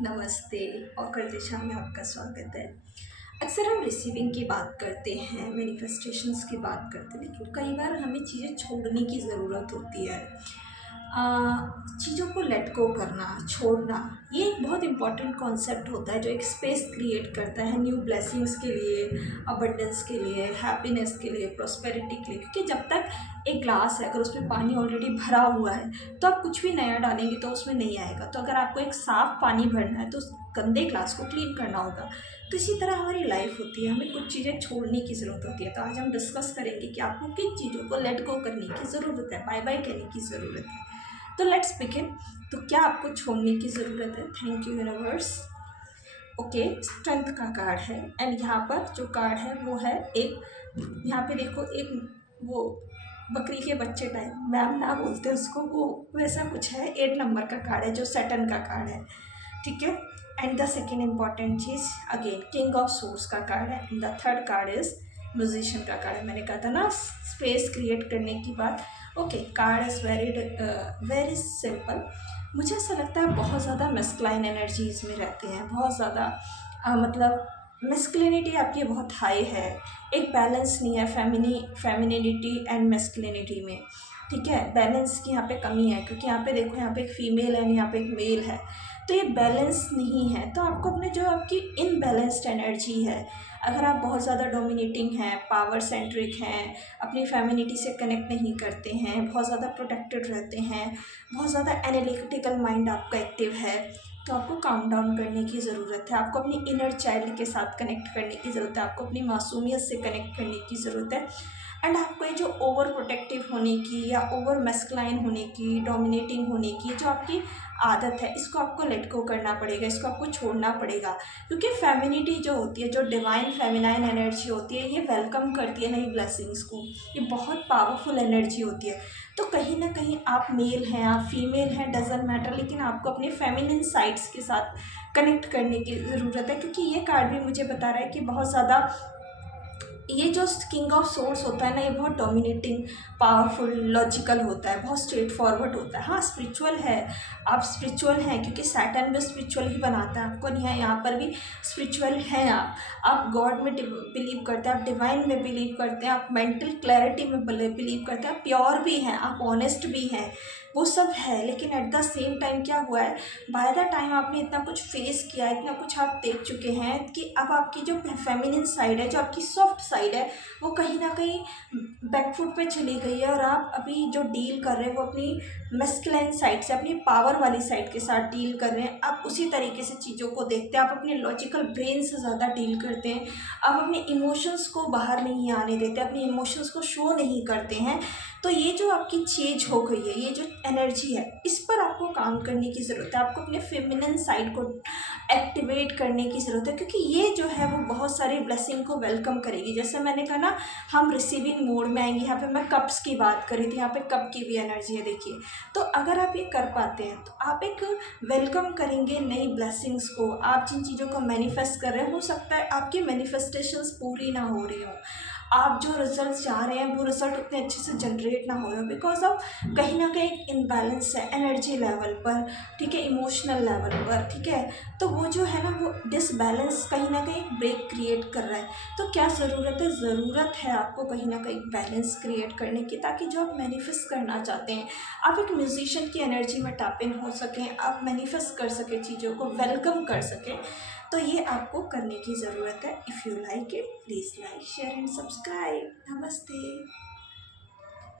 नमस्ते और दिशा में आपका स्वागत है। अक्सर हम रिसीविंग की बात करते हैं, मैनिफेस्टेशंस की बात करते हैं, लेकिन कई बार हमें चीज़ें छोड़ने की ज़रूरत होती है। चीज़ों को लेट गो करना, छोड़ना, ये एक बहुत इम्पॉर्टेंट कॉन्सेप्ट होता है जो एक स्पेस क्रिएट करता है न्यू ब्लेसिंग्स के लिए, अबंडेंस के लिए, हैप्पीनेस के लिए, प्रॉस्पेरिटी के लिए। क्योंकि जब तक एक ग्लास है, अगर उसमें पानी ऑलरेडी भरा हुआ है तो आप कुछ भी नया डालेंगे तो उसमें नहीं आएगा। तो अगर आपको एक साफ़ पानी भरना है तो उस गंदे ग्लास को क्लीन करना होगा। तो इसी तरह हमारी लाइफ होती है, हमें कुछ चीज़ें छोड़ने की ज़रूरत होती है। तो आज हम डिस्कस करेंगे कि आपको किन चीज़ों को लेट गो करने की ज़रूरत है, बाय बाय कहने की ज़रूरत है। तो लेट्स बिगिन। तो क्या आपको छोड़ने की ज़रूरत है? Thank you universe. Okay, strength का कार्ड है एंड यहाँ पर जो कार्ड है वो है एक, यहाँ पे देखो एक वो बकरी के बच्चे टाइप, मैम ना बोलते उसको, वो वैसा कुछ है। 8 नंबर का कार्ड है जो सैटर्न का कार्ड है, ठीक है। And the second important cheese again king of source का कार्ड है and the third card is musician का कार्ड है। मैंने कहा था ना स्पेस क्रिएट करने की बात। Okay, card is very simple. मुझे ऐसा लगता है बहुत ज़्यादा मेस्कुलाइन एनर्जीज में रहते हैं, बहुत ज़्यादा मतलब मेस्कुलिनिटी आपकी बहुत हाई है, एक बैलेंस नहीं है फेमिनिटी एंड मेस्कुलिनिटी में, ठीक है। बैलेंस की यहाँ पे कमी है क्योंकि यहाँ पे देखो, यहाँ पे एक फीमेल है, यहाँ पे एक मेल है, तो ये बैलेंस नहीं है। तो आपको अपने जो आपकी इनबैलेंस्ड एनर्जी है, अगर आप बहुत ज़्यादा डोमिनेटिंग हैं, पावर सेंट्रिक हैं, अपनी फेमिनिटी से कनेक्ट नहीं करते हैं, बहुत ज़्यादा प्रोटेक्टेड रहते हैं, बहुत ज़्यादा एनालिटिकल माइंड आपका एक्टिव है, तो आपको काम डाउन करने की ज़रूरत है। आपको अपनी इनर चाइल्ड के साथ कनेक्ट करने की ज़रूरत है, आपको अपनी मासूमियत से कनेक्ट करने की ज़रूरत है। एंड आपको ये जो ओवर प्रोटेक्टिव होने की या ओवर मैस्कुलाइन होने की, डोमिनेटिंग होने की जो आपकी आदत है, इसको आपको लेट गो करना पड़ेगा, इसको आपको छोड़ना पड़ेगा। क्योंकि फेमिनिटी जो होती है, जो डिवाइन फेमिनाइन एनर्जी होती है, ये वेलकम करती है नई ब्लेसिंग्स को, ये बहुत पावरफुल एनर्जी होती है। तो कहीं ना कहीं आप मेल हैं, आप फीमेल हैं, डजेंट मैटर, लेकिन आपको अपने फेमिनिन साइड्स के साथ कनेक्ट करने की ज़रूरत है। क्योंकि ये कार्ड भी मुझे बता रहा है कि बहुत ज़्यादा ये जो किंग ऑफ सोर्स होता है ना, ये बहुत डोमिनेटिंग, पावरफुल, लॉजिकल होता है, बहुत स्ट्रेट फॉरवर्ड होता है। हाँ, स्पिरिचुअल है, आप स्पिरिचुअल हैं क्योंकि सैटर्न भी स्पिरिचुअल ही बनाता है आपको, नहीं है यहाँ पर भी स्पिरिचुअल हैं आप गॉड में बिलीव करते हैं, आप डिवाइन में बिलीव करते हैं, आप मेंटल क्लैरिटी में बिलीव करते हैं, आप प्योर भी हैं, आप ऑनेस्ट भी हैं, वो सब है। लेकिन एट द सेम टाइम क्या हुआ है, बाय द टाइम आपने इतना कुछ फेस किया, इतना कुछ आप देख चुके हैं कि अब आपकी जो फेमिनिन साइड है, जो आपकी सॉफ्ट साइड है, वो कहीं ना कहीं बैकफुट पे चली गई है। और आप अभी जो डील कर रहे हैं वो अपनी मेस्कुलाइन साइड से, अपनी पावर वाली साइड के साथ डील कर रहे हैं। आप उसी तरीके से चीज़ों को देखते हैं, आप अपने लॉजिकल ब्रेन से ज़्यादा डील करते हैं, आप अपने इमोशंस को बाहर नहीं आने देते, अपने इमोशंस को शो नहीं करते हैं। तो ये जो आपकी चेंज हो गई है, ये जो एनर्जी है, इस पर आपको काम करने की ज़रूरत है। आपको अपने फेमिनिन साइड को एक्टिवेट करने की ज़रूरत है क्योंकि ये जो है वो बहुत सारी ब्लेसिंग को वेलकम करेगी। जैसे मैंने कहा ना, हम रिसीविंग मोड में आएंगे। यहाँ पे मैं कप्स की बात करी थी, यहाँ पे कप की भी एनर्जी है, देखिए। तो अगर आप ये कर पाते हैं तो आप एक वेलकम करेंगे नई ब्लेसिंग्स को। आप जिन चीज़ों को मैनिफेस्ट कर रहे हैं, हो सकता है आपकी मैनिफेस्टेशंस पूरी ना हो रही हो, आप जो रिजल्ट चाह रहे हैं वो रिजल्ट उतने अच्छे से जनरेट ना हो रहे हो, बिकॉज ऑफ कहीं ना कहीं एक इनबैलेंस है एनर्जी लेवल पर, ठीक है, इमोशनल लेवल पर, ठीक है। तो वो जो है ना, वो डिसबैलेंस कहीं ना कहीं ब्रेक क्रिएट कर रहा है। तो क्या ज़रूरत है? ज़रूरत है आपको कहीं ना कहीं बैलेंस क्रिएट करने की, ताकि जो आप मैनिफेस्ट करना चाहते हैं, आप एक म्यूजिशियन की एनर्जी में टैप इन हो सकें, आप मैनिफेस्ट कर सकें, चीज़ों को वेलकम कर सकें। तो ये आपको करने की ज़रूरत है। If you like it, please like, share and subscribe. नमस्ते।